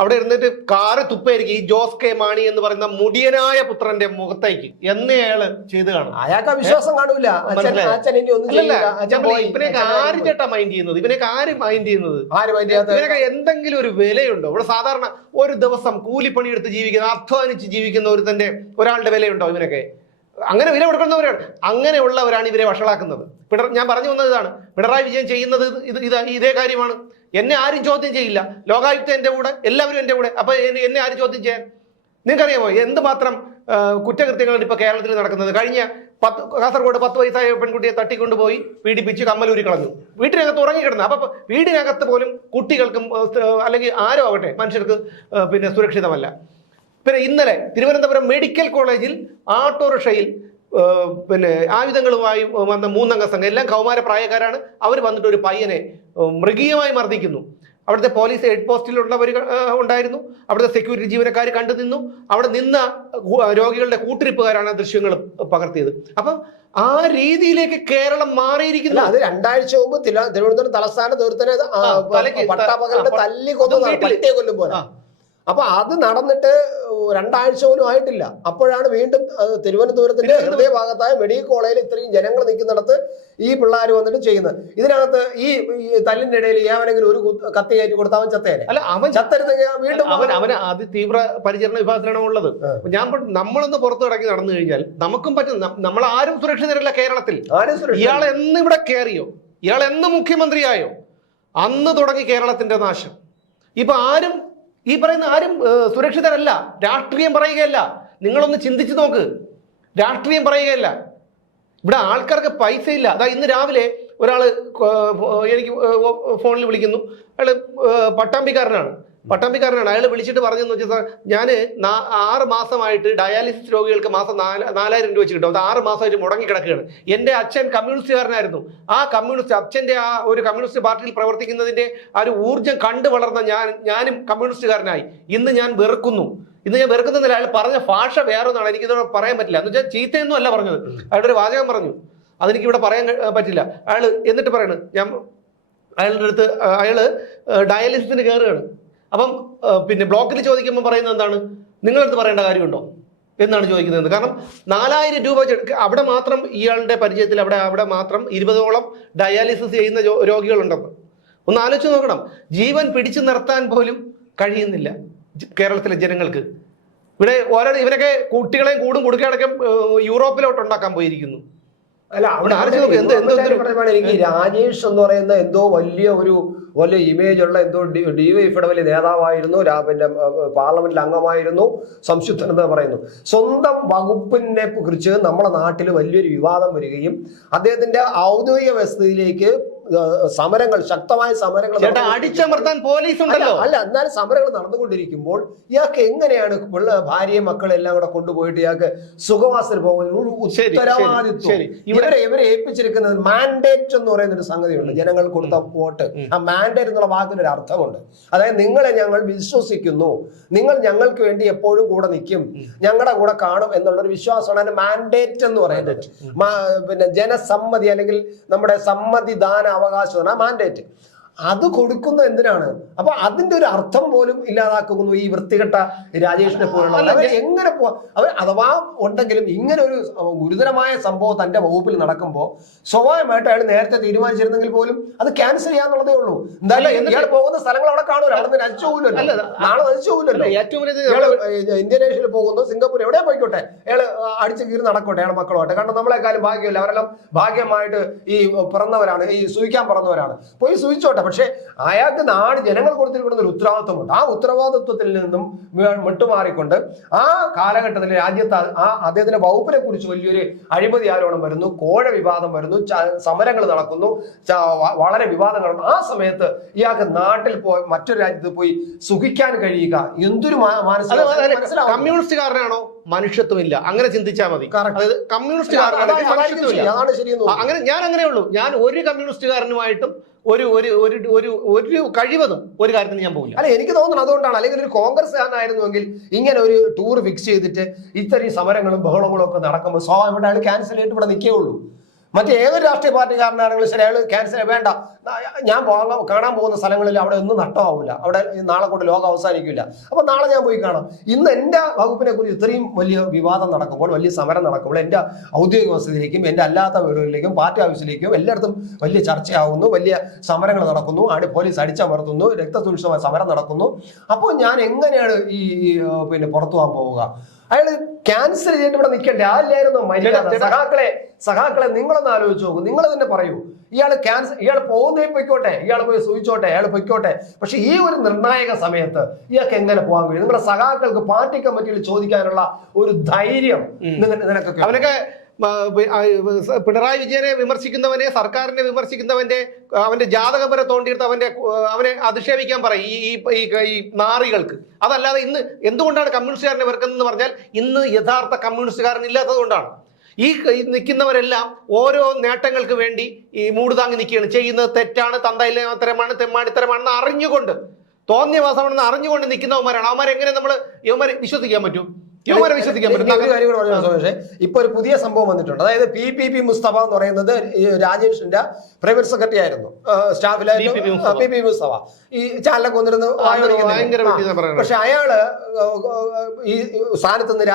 അവിടെ ഇരുന്നിട്ട് കാറ് തുപ്പായിരിക്കും ഈ ജോസ് കെ മാണി എന്ന് പറയുന്ന മുടിയനായ പുത്രന്റെ മുഖത്തേക്ക് എന്നയാള് ചെയ്ത് കാണും. അയാൾക്ക് വിശ്വാസം കാണൂല. ഇവനൊക്കെ ആര് ചേട്ടാ മൈൻഡ് ചെയ്യുന്നത്? ഇവനൊക്കെ ആര് മൈൻഡ് ചെയ്യുന്നത്? ഇവനൊക്കെ എന്തെങ്കിലും ഒരു വിലയുണ്ടോ? ഇവിടെ സാധാരണ ഒരു ദിവസം കൂലിപ്പണി എടുത്ത് ജീവിക്കുന്ന, അധ്വാനിച്ച് ജീവിക്കുന്ന ഒരാളുടെ വിലയുണ്ടോ ഇവനൊക്കെ? അങ്ങനെ വില കൊടുക്കുന്നവരാണ്, അങ്ങനെയുള്ളവരാണ് ഇവരെ വഷളാക്കുന്നത്. ഞാൻ പറഞ്ഞു വന്നത് ഇതാണ്, പിണറായി വിജയൻ ചെയ്യുന്നത് ഇതേ കാര്യമാണ്. എന്നെ ആരും ചോദ്യം ചെയ്യില്ല, ലോകായുക്ത എന്റെ കൂടെ, എല്ലാവരും എന്റെ കൂടെ. അപ്പൊ എന്നെ ആരും ചോദ്യം ചെയ്യാൻ? നിങ്ങൾക്കറിയാമോ എന്തുമാത്രം കുറ്റകൃത്യങ്ങളാണ് ഇപ്പൊ കേരളത്തിൽ നടക്കുന്നത്? കഴിഞ്ഞ കാസർഗോഡ് 10 വയസ്സായ പെൺകുട്ടിയെ തട്ടിക്കൊണ്ടുപോയി പീഡിപ്പിച്ച് കമ്മലൂരി കളഞ്ഞു. വീട്ടിനകത്ത് ഉറങ്ങിക്കിടന്നു. അപ്പൊ വീടിനകത്ത് പോലും കുട്ടികൾക്കും അല്ലെങ്കിൽ ആരോ ആവട്ടെ മനുഷ്യർക്ക് പിന്നെ സുരക്ഷിതമല്ല. പിന്നെ ഇന്നലെ തിരുവനന്തപുരം മെഡിക്കൽ കോളേജിൽ ഓട്ടോറിക്ഷയിൽ പിന്നെ ആയുധങ്ങളുമായി വന്ന 3 അംഗ സംഘം, എല്ലാം കൗമാര പ്രായക്കാരാണ്. അവർ വന്നിട്ട് ഒരു പയ്യനെ മൃഗീയമായി മർദ്ദിക്കുന്നു. അവിടുത്തെ പോലീസ് ഹെഡ് പോസ്റ്റിലുള്ളവർ ഉണ്ടായിരുന്നു, അവിടുത്തെ സെക്യൂരിറ്റി ജീവനക്കാർ കണ്ടു നിന്നു. അവിടെ നിന്ന രോഗികളുടെ കൂട്ടിരിപ്പുകാരാണ് ദൃശ്യങ്ങൾ പകർത്തിയത്. അപ്പം ആ രീതിയിലേക്ക് കേരളം മാറിയിരിക്കുന്നു. അത് 2 ആഴ്ച മുമ്പ് തിരുവനന്തപുരം തലസ്ഥാന ദൂരത്തിന് തല്ലി കൊല്ലും പോലെ. അപ്പൊ അത് നടന്നിട്ട് 2 ആഴ്ച പോലും ആയിട്ടില്ല. അപ്പോഴാണ് വീണ്ടും തിരുവനന്തപുരത്തിന്റെ ഹൃദയഭാഗത്തായ മെഡിക്കൽ കോളേജിൽ ഇത്രയും ജനങ്ങൾ നിൽക്കുന്നിടത്ത് ഈ പിള്ളേർ വന്നിട്ട് ചെയ്യുന്നത്. ഇതിനകത്ത് ഈ തല്ലിന്റെ ഇടയിൽ ഏവനെങ്കിലും ഒരു കത്തി കയറ്റി കൊടുത്താൽ അവൻ ചത്തേനെ. അല്ല, അവൻ ചത്തരുന്നെങ്കിൽ വീണ്ടും അവന് തീവ്ര പരിചരണ വിഭാഗത്തിലാണ് ഉള്ളത്. നമ്മളൊന്ന് പുറത്തു കിടക്കി നടന്നു കഴിഞ്ഞാൽ നമുക്കും പറ്റും. നമ്മൾ ആരും സുരക്ഷിതരല്ല കേരളത്തിൽ. ഇയാൾ എന്ന് ഇവിടെ കയറിയോ, ഇയാൾ എന്ന് മുഖ്യമന്ത്രിയായോ അന്ന് തുടങ്ങി കേരളത്തിന്റെ നാശം. ഇപ്പൊ ഈ പറയുന്ന ആരും സുരക്ഷിതരല്ല. രാഷ്ട്രീയം പറയുകയല്ല, നിങ്ങളൊന്ന് ചിന്തിച്ചു നോക്ക്. രാഷ്ട്രീയം പറയുകയല്ല. ഇവിടെ ആൾക്കാർക്ക് പൈസ ഇല്ല. അതാ ഇന്ന് രാവിലെ ഒരാൾ എനിക്ക് ഫോണിൽ വിളിക്കുന്നു. അയാൾ പട്ടാമ്പിക്കാരനാണ്. അയാൾ വിളിച്ചിട്ട് പറഞ്ഞെന്ന് വെച്ചാൽ, സാർ ഞാൻ 6 മാസമായിട്ട് ഡയാലിസിസ് രോഗികൾക്ക് മാസം 4000 രൂപ വെച്ച് കിട്ടും. അത് 6 മാസമായിട്ട് മുടങ്ങി കിടക്കുകയാണ്. എൻ്റെ അച്ഛൻ കമ്മ്യൂണിസ്റ്റുകാരനായിരുന്നു. ആ അച്ഛൻ്റെ ആ ഒരു കമ്മ്യൂണിസ്റ്റ് പാർട്ടിയിൽ പ്രവർത്തിക്കുന്നതിൻ്റെ ആ ഒരു ഊർജ്ജം കണ്ടു വളർന്ന ഞാനും കമ്മ്യൂണിസ്റ്റുകാരനായി. ഇന്ന് ഞാൻ വെറുക്കുന്നില്ല. അയാൾ പറഞ്ഞ ഭാഷ വേറൊന്നാണ്, എനിക്കിതോടെ പറയാൻ പറ്റില്ല. എന്ന് വെച്ചാൽ ചീത്തയൊന്നും അല്ല പറഞ്ഞത്. അയാളുടെ ഒരു വാചകം പറഞ്ഞു, അതെനിക്കിവിടെ പറയാൻ പറ്റില്ല. അയാൾ എന്നിട്ട് പറയണ്, അയാളുടെ അടുത്ത് അയാൾ ഡയാലിസിസിന് കയറുകയാണ്. അപ്പം പിന്നെ ബ്ലോക്കിൽ ചോദിക്കുമ്പോൾ പറയുന്നത് എന്താണ്, നിങ്ങളടുത്ത് പറയേണ്ട കാര്യമുണ്ടോ എന്നാണ് ചോദിക്കുന്നത്. കാരണം 4000 രൂപ അവിടെ മാത്രം ഇയാളുടെ പരിചയത്തിൽ അവിടെ മാത്രം 20ഓളം ഡയാലിസിസ് ചെയ്യുന്ന രോഗികളുണ്ടെന്ന് ഒന്ന് ആലോചിച്ച് നോക്കണം. ജീവൻ പിടിച്ചു നിർത്താൻ പോലും കഴിയുന്നില്ല കേരളത്തിലെ ജനങ്ങൾക്ക്. ഇവിടെ ഇവരൊക്കെ കുട്ടികളെയും കൊടുക്കുകയടക്കം യൂറോപ്പിലോട്ട് ഉണ്ടാക്കാൻ പോയിരിക്കുന്നു. അല്ല, എനിക്ക് രാജേഷ് എന്ന് പറയുന്ന എന്തോ വലിയ ഇമേജ് ഉള്ള എന്തോ ഡിവൈഎഫ്ഐയുടെ വലിയ നേതാവായിരുന്നു, പിന്നെ പാർലമെന്റിൽ അംഗമായിരുന്നു, സംശുദ്ധൻ എന്ന് പറയുന്നു. സ്വന്തം വകുപ്പിനെ കുറിച്ച് നമ്മുടെ നാട്ടിൽ വലിയൊരു വിവാദം വരികയും അദ്ദേഹത്തിന്റെ ഔദ്യോഗിക വ്യവസ്ഥയിലേക്ക് ശക്തമായ സമരങ്ങൾ അടിച്ചമർത്താൻ പോലീസ് ഉണ്ടല്ലോ. അല്ല, എന്നാലും സമരങ്ങൾ നടന്നുകൊണ്ടിരിക്കുമ്പോൾ ഇയാൾക്ക് എങ്ങനെയാണ് ഭാര്യയും മക്കളെല്ലാം കൂടെ കൊണ്ടുപോയിട്ട് ഇയാൾക്ക് സുഖവാസത്തിൽ പോകുന്ന ഉത്തരവാദിത്വം ഇവരെ ഏൽപ്പിച്ചിരിക്കുന്നത്? മാൻഡേറ്റ് എന്ന് പറയുന്ന ഒരു സംഗതിയുണ്ട്. ജനങ്ങൾ കൊടുത്ത വോട്ട്, ആ മാൻഡേറ്റ് എന്നുള്ള വാക്കിനൊരു അർത്ഥമുണ്ട്. അതായത് നിങ്ങളെ ഞങ്ങൾ വിശ്വസിക്കുന്നു, നിങ്ങൾ ഞങ്ങൾക്ക് വേണ്ടി എപ്പോഴും കൂടെ നിൽക്കും, ഞങ്ങളുടെ കൂടെ കാണും എന്നുള്ളൊരു വിശ്വാസമാണ് മാൻഡേറ്റ് എന്ന് പറയുന്നത്. പിന്നെ ജനസമ്മതി അല്ലെങ്കിൽ നമ്മുടെ സമ്മതിദാന അവകാശമാണ് മാൻഡേറ്റ്. അത് കൊടുക്കുന്ന എന്തിനാണ്? അപ്പൊ അതിന്റെ ഒരു അർത്ഥം പോലും ഇല്ലാതാക്കുന്നു ഈ വൃത്തികെട്ട രാജേഷിനെ പോലുള്ള. എങ്ങനെ പോവാ അവർ അഥവാ ഉണ്ടെങ്കിലും ഇങ്ങനെ ഒരു ഗുരുതരമായ സംഭവം തന്റെ വകുപ്പിൽ നടക്കുമ്പോൾ സ്വാഭാവികമായിട്ട് അയാൾ നേരത്തെ തീരുമാനിച്ചിരുന്നെങ്കിൽ പോലും അത് ക്യാൻസൽ ചെയ്യാന്നുള്ളതേ ഉള്ളൂ. എന്തായാലും ഇയാൾ പോകുന്ന സ്ഥലങ്ങൾ അവിടെ കാണൂല, അവിടെ നിന്ന് നശിച്ചു പോകില്ലല്ലോ, നാളെ നശിച്ചു പോകില്ലല്ലോ. ഇയാള് ഇന്തോനേഷ്യയിൽ പോകുന്നു, സിംഗപ്പൂർ എവിടെ പോയിക്കോട്ടെ, അയാൾ അടിച്ചു കീറി നടക്കോട്ടെ അയാൾ മക്കളുമായിട്ട്. കാരണം നമ്മളെക്കാളും ഭാഗ്യമില്ല, അവരെല്ലാം ഭാഗ്യമായിട്ട് ഈ പിറന്നവരാണ്, ഈ സൂഹിക്കാൻ പിറന്നവരാണ്, പോയി സൂഹിച്ചോട്ടെ. പക്ഷെ അയാൾക്ക് നാട് ജനങ്ങൾ കൊടുത്തിരിക്കുന്ന ഒരു ഉത്തരവാദിത്വമുണ്ട്. ആ ഉത്തരവാദിത്വത്തിൽ നിന്നും വിട്ടുമാറിക്കൊണ്ട് ആ കാലഘട്ടത്തിൽ രാജ്യത്ത് അദ്ദേഹത്തിന്റെ വകുപ്പിനെ കുറിച്ച് വലിയൊരു അഴിമതി ആരോപണം വരുന്നു, കോഴ വിവാദം വരുന്നു, സമരങ്ങൾ നടക്കുന്നു, വളരെ വിവാദങ്ങൾ. ആ സമയത്ത് ഇയാൾക്ക് നാട്ടിൽ പോയി മറ്റൊരു രാജ്യത്ത് പോയി സുഖിക്കാൻ കഴിയുക എന്തൊരു മനസ്സിലാവും. കമ്മ്യൂണിസ്റ്റുകാരനാണോ? മനുഷ്യത്വമില്ല, അങ്ങനെ ചിന്തിച്ചാൽ മതി. അതായത് കമ്മ്യൂണിസ്റ്റുകാരനാണ് അങ്ങനെ ഞാൻ അങ്ങനെയുള്ളൂ. ഞാൻ ഒരു കമ്മ്യൂണിസ്റ്റുകാരനുമായിട്ടും ഒരു ഒരു ഒരു ഒരു കഴിവതും ഒരു കാര്യത്തിന് ഞാൻ പോകില്ല. അല്ല, എനിക്ക് തോന്നുന്നു അതുകൊണ്ടാണ്. അല്ലെങ്കിൽ ഒരു കോൺഗ്രസ്സുകാരനായിരുന്നുവെങ്കിൽ ഇങ്ങനെ ഒരു ടൂർ ഫിക്സ് ചെയ്തിട്ട് ഇത്രയും സമരങ്ങളും ബഹളങ്ങളും ഒക്കെ നടക്കുമ്പോൾ സ്വാഭാവികമായിട്ട് അയാൾ ക്യാൻസൽ ചെയ്തിട്ട് ഇവിടെ നിൽക്കുകയുള്ളൂ. മറ്റേ ഏതൊരു രാഷ്ട്രീയ പാർട്ടിക്കാരനാണെങ്കിലും ശരി, അയാൾ ക്യാൻസൽ വേണ്ട, ഞാൻ കാണാൻ പോകുന്ന സ്ഥലങ്ങളിൽ അവിടെ ഒന്നും നഷ്ടമാവില്ല, അവിടെ നാളെ കൊണ്ട് ലോകം അവസാനിക്കില്ല, അപ്പൊ നാളെ ഞാൻ പോയി കാണാം. ഇന്ന് എൻ്റെ വകുപ്പിനെ കുറിച്ച് ഇത്രയും വലിയ വിവാദം നടക്കുമ്പോൾ, വലിയ സമരം നടക്കുമ്പോൾ, എൻ്റെ ഔദ്യോഗിക വസതിയിലേക്കും എൻ്റെ അല്ലാത്ത വീടുകളിലേക്കും പാർട്ടി ഓഫീസിലേക്കും എല്ലായിടത്തും വലിയ ചർച്ചയാവുന്നു, വലിയ സമരങ്ങൾ നടക്കുന്നു, പോലീസ് അടിച്ചമർത്തുന്നു, രക്തസൂക്ഷ്മമായ സമരം നടക്കുന്നു. അപ്പോൾ ഞാൻ എങ്ങനെയാണ് ഈ പുറത്തു പോകാൻ പോവുക? അയാൾ ക്യാൻസൽ ചെയ്തിട്ട് ഇവിടെ നിൽക്കണ്ടേ? അതല്ലായിരുന്നു മര്യാദ? സഖാക്കളെ നിങ്ങളൊന്ന് ആലോചിച്ച് നോക്കൂ, നിങ്ങൾ തന്നെ പറയൂ. ഇയാൾ പോകുന്നേ പൊയ്ക്കോട്ടെ, ഇയാൾ പോയി സൂചിച്ചോട്ടെ, അയാൾ പൊയ്ക്കോട്ടെ. പക്ഷെ ഈ ഒരു നിർണായക സമയത്ത് ഇയാൾക്ക് എങ്ങനെ പോകാൻ കഴിയും? നിങ്ങളുടെ സഖാക്കൾക്ക് പാർട്ടി കമ്മിറ്റിയിൽ ചോദിക്കാനുള്ള ഒരു ധൈര്യം നിനക്കൊക്കെ? അവനൊക്കെ പിണറായി വിജയനെ വിമർശിക്കുന്നവനെ, സർക്കാരിനെ വിമർശിക്കുന്നവന്റെ അവന്റെ ജാതകം വരെ തോണ്ടിയെടുത്ത് അവനെ അധിക്ഷേപിക്കാൻ പറയും ഈ നാറികൾക്ക്. അതല്ലാതെ ഇന്ന് എന്തുകൊണ്ടാണ് കമ്മ്യൂണിസ്റ്റുകാരനെ വെറുക്കുന്നതെന്ന് പറഞ്ഞാൽ ഇന്ന് യഥാർത്ഥ കമ്മ്യൂണിസ്റ്റുകാരൻ ഇല്ലാത്തത് കൊണ്ടാണ്. ഈ നിൽക്കുന്നവരെല്ലാം ഓരോ നേട്ടങ്ങൾക്ക് വേണ്ടി ഈ മൂടുതാങ്ങി നിൽക്കുകയാണ്. ചെയ്യുന്നത് തെറ്റാണ്, തന്തയിത്തരമാണ്, തെമ്മാടിത്തരമാണെന്ന് അറിഞ്ഞുകൊണ്ട്, തോന്നിയവാസമാണെന്ന് അറിഞ്ഞുകൊണ്ട് നിൽക്കുന്നവന്മാരാണ്. അവന്മാരെങ്ങനെ ഇവന്മാരെ വിശ്വസിക്കാൻ പറ്റും? ഇപ്പൊ ഒരു പുതിയ സംഭവം വന്നിട്ടുണ്ട്. അതായത് PPP മുസ്തഫ എന്ന് പറയുന്നത് രാജേഷിന്റെ പ്രൈവറ്റ് സെക്രട്ടറി ആയിരുന്നു, സ്റ്റാഫിലായിരുന്നു. PPP മുസ്തഫ ഈ ചാനലൊക്കെ വന്നിരുന്നു. പക്ഷെ അയാള് ഈ സ്ഥാനത്ത് നിന്ന്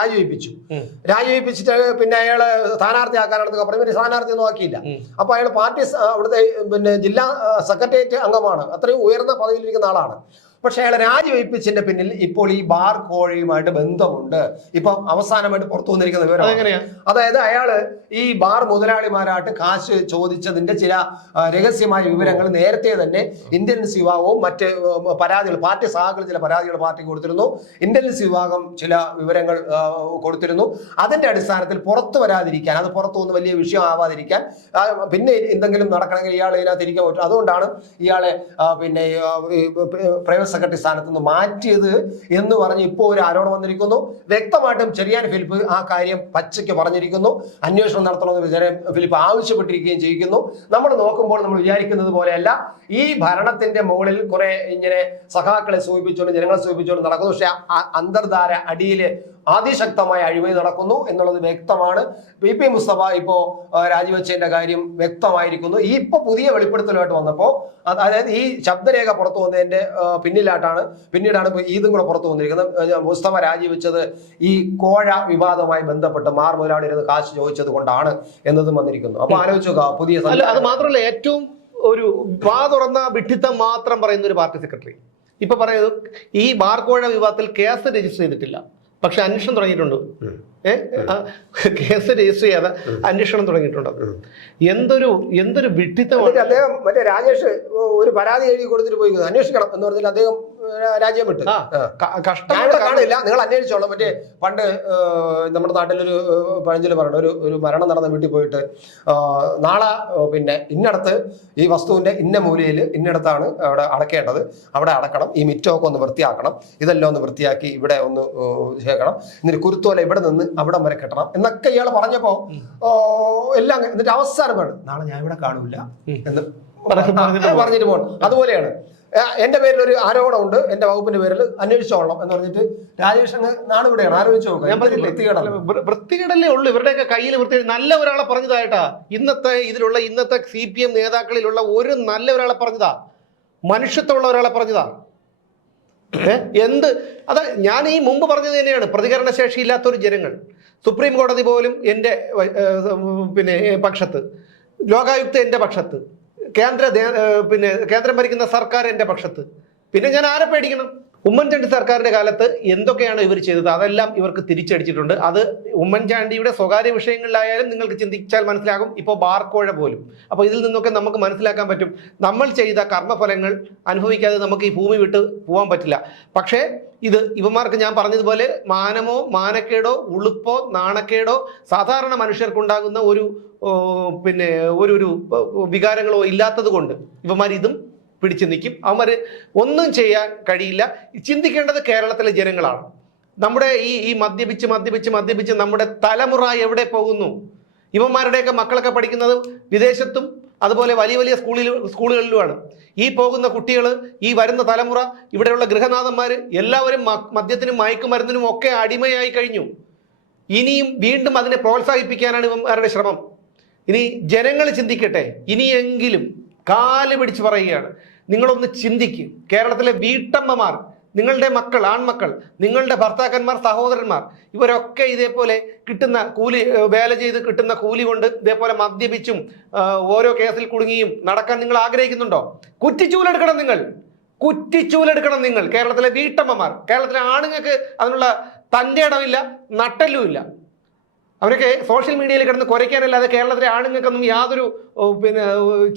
രാജിവെപ്പിച്ചിട്ട് പിന്നെ അയാള് സ്ഥാനാർത്ഥിയാക്കാനാണെന്നൊക്കെ പറഞ്ഞു. സ്ഥാനാർത്ഥി ഒന്നും ആക്കിയില്ല. അപ്പൊ അയാൾ പാർട്ടി അവിടുത്തെ ജില്ലാ സെക്രട്ടേറിയറ്റ് അംഗമാണ്, അത്രയും ഉയർന്ന പദവിയിലിരിക്കുന്ന ആളാണ്. പക്ഷെ അയാളെ രാജിവെപ്പിച്ചതിന്റെ പിന്നിൽ ഇപ്പോൾ ഈ ബാർ കോഴയുമായിട്ട് ബന്ധമുണ്ട്. ഇപ്പൊ അവസാനമായിട്ട് പുറത്തു വന്നിരിക്കുന്ന വിവരം, അതായത് അയാള് ഈ ബാർ മുതലാളിമാരായിട്ട് കാശ് ചോദിച്ചതിന്റെ ചില രഹസ്യമായ വിവരങ്ങൾ നേരത്തെ തന്നെ ഇന്റലിജൻസ് വിഭാഗവും മറ്റ് പരാതികൾ, പാർട്ടി സഹാക്കൾ ചില പരാതികൾ പാർട്ടിക്ക് കൊടുത്തിരുന്നു. ഇന്റലിജൻസ് വിഭാഗം ചില വിവരങ്ങൾ കൊടുത്തിരുന്നു. അതിന്റെ അടിസ്ഥാനത്തിൽ പുറത്തു വരാതിരിക്കാൻ, അത് പുറത്തു വന്ന് വലിയ വിഷയമാവാതിരിക്കാൻ, പിന്നെ എന്തെങ്കിലും നടക്കണമെങ്കിൽ ഇയാൾ ഇതിനകത്ത് ഇരിക്കാൻ പറ്റും. അതുകൊണ്ടാണ് ഇയാളെ പിന്നെ പ്രൈവറ്റ് സെക്രട്ടറി സ്ഥാനത്ത് നിന്ന് മാറ്റിയത് എന്ന് പറഞ്ഞ് ഇപ്പോൾ ഒരു ആരോപണം വന്നിരിക്കുന്നു. വ്യക്തമായിട്ടും ചെറിയാൻ ഫിലിപ്പ് ആ കാര്യം പച്ചയ്ക്ക് പറഞ്ഞിരിക്കുന്നു. അന്വേഷണം നടത്തണമെന്ന് ഫിലിപ്പ് ആവശ്യപ്പെട്ടിരിക്കുകയും ചെയ്യിക്കുന്നു. നമ്മൾ നോക്കുമ്പോൾ നമ്മൾ വിചാരിക്കുന്നത് പോലെയല്ല. ഈ ഭരണത്തിന്റെ മുകളിൽ കുറെ ഇങ്ങനെ സഖാക്കളെ സൂചിപ്പിച്ചുകൊണ്ട്, ജനങ്ങളെ സൂചിപ്പിച്ചുകൊണ്ട് നടക്കുന്നു. പക്ഷെ അന്തർധാര അടിയില് അതിശക്തമായ അഴിമതി നടക്കുന്നു എന്നുള്ളത് വ്യക്തമാണ്. PP മുസ്തഫ ഇപ്പോ രാജിവെച്ചതിന്റെ കാര്യം വ്യക്തമായിരിക്കുന്നു. ഈ ഇപ്പൊ പുതിയ വെളിപ്പെടുത്തലുമായിട്ട് വന്നപ്പോ, അതായത് ഈ ശബ്ദരേഖ പുറത്തു വന്നതിന്റെ പിന്നീടാണ് ഇതും കൂടെ പുറത്തു വന്നിരിക്കുന്നത്. മുസ്തഫ രാജിവെച്ചത് ഈ കോഴ വിവാദവുമായി ബന്ധപ്പെട്ട് മാർ മുതലാളിരുന്ന് കാശ് ചോദിച്ചത് കൊണ്ടാണ് എന്നതും വന്നിരിക്കുന്നു. അപ്പൊ ആലോചിക്കുക പുതിയ. അത് മാത്രമല്ല, ഏറ്റവും ഒരു വാ തുറന്ന വിഡ്ഢിത്തം മാത്രം പറയുന്ന ഒരു പാർട്ടി സെക്രട്ടറി ഇപ്പൊ പറയുന്നത് ഈ ബാർ കോഴ വിവാദത്തിൽ കേസ് രജിസ്റ്റർ ചെയ്തിട്ടില്ല, പക്ഷെ അന്വേഷണം തുടങ്ങിയിട്ടുണ്ട്. കേസ് രജിസ്റ്റർ ചെയ്യാതെ അന്വേഷണം തുടങ്ങിയിട്ടുണ്ട്. എന്തൊരു വിഡ്ഢിത്തമാണ്. അദ്ദേഹം മറ്റേ രാജേഷ് ഒരു പരാതി എഴുതി കൊടുത്തിട്ട് പോയി അന്വേഷിക്കണം എന്ന് പറഞ്ഞാൽ അദ്ദേഹം രാജ്യം വിട്ടു. കാണില്ല, നിങ്ങൾ അന്വേഷിച്ചോളാം. മറ്റേ പണ്ട് നമ്മുടെ നാട്ടിലൊരു പഴഞ്ചൊല്ല് പറയണം, ഒരു മരണം നടന്ന വീട്ടിൽ പോയിട്ട് നാളെ പിന്നെ ഇന്നടത്ത് ഈ വസ്തുവിന്റെ ഇന്ന മൂലയിൽ ഇന്നടത്താണ് അവിടെ അടക്കേണ്ടത്, അവിടെ അടക്കണം, ഈ മിറ്റമൊക്കെ ഒന്ന് വൃത്തിയാക്കണം, ഇതെല്ലാം ഒന്ന് വൃത്തിയാക്കി ഇവിടെ ഒന്ന് ചേക്കണം, എന്നിട്ട് കുരുത്തോല ഇവിടെ നിന്ന് അവിടം വരെ കെട്ടണം എന്നൊക്കെ ഇയാൾ പറഞ്ഞപ്പോ എല്ലാം. എന്നിട്ട് അവസാനം വേണം നാളെ ഞാൻ ഇവിടെ കാണൂല എന്ന് പറഞ്ഞിട്ട് പോകണം. അതുപോലെയാണ് എന്റെ പേരിൽ ഒരു ആരോപണമുണ്ട്, എന്റെ വകുപ്പിന്റെ പേരിൽ അന്വേഷിച്ചോളണം എന്ന് പറഞ്ഞിട്ട് രാജേഷ് അങ്ങ് നാട് ഇവിടെയാണ്. ആലോചിച്ച് നോക്കുക. ഞാൻ പറഞ്ഞില്ല, വൃത്തികേടല്ലേ ഉള്ളു ഇവരുടെയൊക്കെ കയ്യിൽ. നല്ല ഒരാളെ പറഞ്ഞതായിട്ടാ ഇന്നത്തെ CPM നേതാക്കളിലുള്ള ഒരു നല്ല ഒരാളെ പറഞ്ഞതാ. മനുഷ്യത്വമുള്ള ഒരാളെ പറഞ്ഞതാ. എന്ത് അതാ ഞാൻ ഈ മുമ്പ് പറഞ്ഞത് തന്നെയാണ്. പ്രതികരണശേഷി ഇല്ലാത്തൊരു ജനങ്ങൾ, സുപ്രീം കോടതി പോലും എൻ്റെ പക്ഷത്ത്, ലോകായുക്ത എൻ്റെ പക്ഷത്ത്, കേന്ദ്രം ഭരിക്കുന്ന സർക്കാർ എൻ്റെ പക്ഷത്ത്, പിന്നെ ഞാൻ ആരെ പേടിക്കണം? ഉമ്മൻചാണ്ടി സർക്കാരിന്റെ കാലത്ത് എന്തൊക്കെയാണ് ഇവർ ചെയ്തത് അതെല്ലാം ഇവർക്ക് തിരിച്ചടിച്ചിട്ടുണ്ട്. അത് ഉമ്മൻചാണ്ടിയുടെ സ്വകാര്യ വിഷയങ്ങളിലായാലും നിങ്ങൾക്ക് ചിന്തിച്ചാൽ മനസ്സിലാകും. ഇപ്പോൾ ബാർക്കോഴ പോലും. അപ്പോൾ ഇതിൽ നിന്നൊക്കെ നമുക്ക് മനസ്സിലാക്കാൻ പറ്റും, നമ്മൾ ചെയ്ത കർമ്മഫലങ്ങൾ അനുഭവിക്കാതെ നമുക്ക് ഈ ഭൂമി വിട്ട് പോകാൻ പറ്റില്ല. പക്ഷേ ഇത് ഇവന്മാർക്ക് ഞാൻ പറഞ്ഞതുപോലെ മാനമോ മാനക്കേടോ ഉളുപ്പോ നാണക്കേടോ സാധാരണ മനുഷ്യർക്കുണ്ടാകുന്ന ഒരു ഒരു വികാരങ്ങളോ ഇല്ലാത്തത് കൊണ്ട് ഇവന്മാർ ഇതും പിടിച്ചു നിൽക്കും. അവന്മാർ ഒന്നും ചെയ്യാൻ കഴിയില്ല. ചിന്തിക്കേണ്ടത് കേരളത്തിലെ ജനങ്ങളാണ്. നമ്മുടെ ഈ മദ്യപിച്ച് നമ്മുടെ തലമുറ എവിടെ പോകുന്നു? ഇവന്മാരുടെയൊക്കെ മക്കളൊക്കെ പഠിക്കുന്നത് വിദേശത്തും അതുപോലെ വലിയ വലിയ സ്കൂളുകളിലുമാണ്. ഈ പോകുന്ന കുട്ടികൾ, ഈ വരുന്ന തലമുറ, ഇവിടെയുള്ള ഗൃഹനാഥന്മാർ എല്ലാവരും മദ്യത്തിനും മയക്കുമരുന്നിനും ഒക്കെ അടിമയായി കഴിഞ്ഞു. ഇനിയും വീണ്ടും അതിനെ പ്രോത്സാഹിപ്പിക്കാനാണ് ഇവന്മാരുടെ ശ്രമം. ഇനി ജനങ്ങൾ ചിന്തിക്കട്ടെ. ഇനിയെങ്കിലും കാല് പിടിച്ച് പറയുകയാണ്, നിങ്ങളൊന്ന് ചിന്തിക്കും. കേരളത്തിലെ വീട്ടമ്മമാർ, നിങ്ങളുടെ മക്കൾ, ആൺമക്കൾ, നിങ്ങളുടെ ഭർത്താക്കന്മാർ, സഹോദരന്മാർ, ഇവരൊക്കെ ഇതേപോലെ കിട്ടുന്ന കൂലി, വേല ചെയ്ത് കിട്ടുന്ന കൂലി കൊണ്ട് ഇതേപോലെ മദ്യപിച്ചും ഓരോ കേസിൽ കുടുങ്ങിയും നടക്കാൻ നിങ്ങൾ ആഗ്രഹിക്കുന്നുണ്ടോ? കുറ്റിച്ചൂലെടുക്കണം നിങ്ങൾ. കേരളത്തിലെ വീട്ടമ്മമാർ, കേരളത്തിലെ ആണുങ്ങൾക്ക് അതിനുള്ള തൻ്റെ ഇടമില്ല, നട്ടെല്ലുമില്ല. അവരൊക്കെ സോഷ്യൽ മീഡിയയിൽ കിടന്ന് കുരയ്ക്കാനല്ലാതെ കേരളത്തിലെ ആണുങ്ങൾക്കൊന്നും യാതൊരു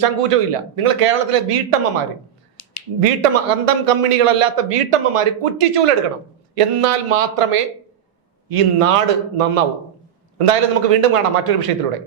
ചങ്കൂറ്റവും ഇല്ല. നിങ്ങൾ കേരളത്തിലെ അന്തം കമ്പനികളല്ലാത്ത വീട്ടമ്മമാർ കുറ്റിച്ചൂലെടുക്കണം. എന്നാൽ മാത്രമേ ഈ നാട് നന്നാവൂ. എന്തായാലും നമുക്ക് വീണ്ടും കാണാം മറ്റൊരു വിഷയത്തിലൂടെ.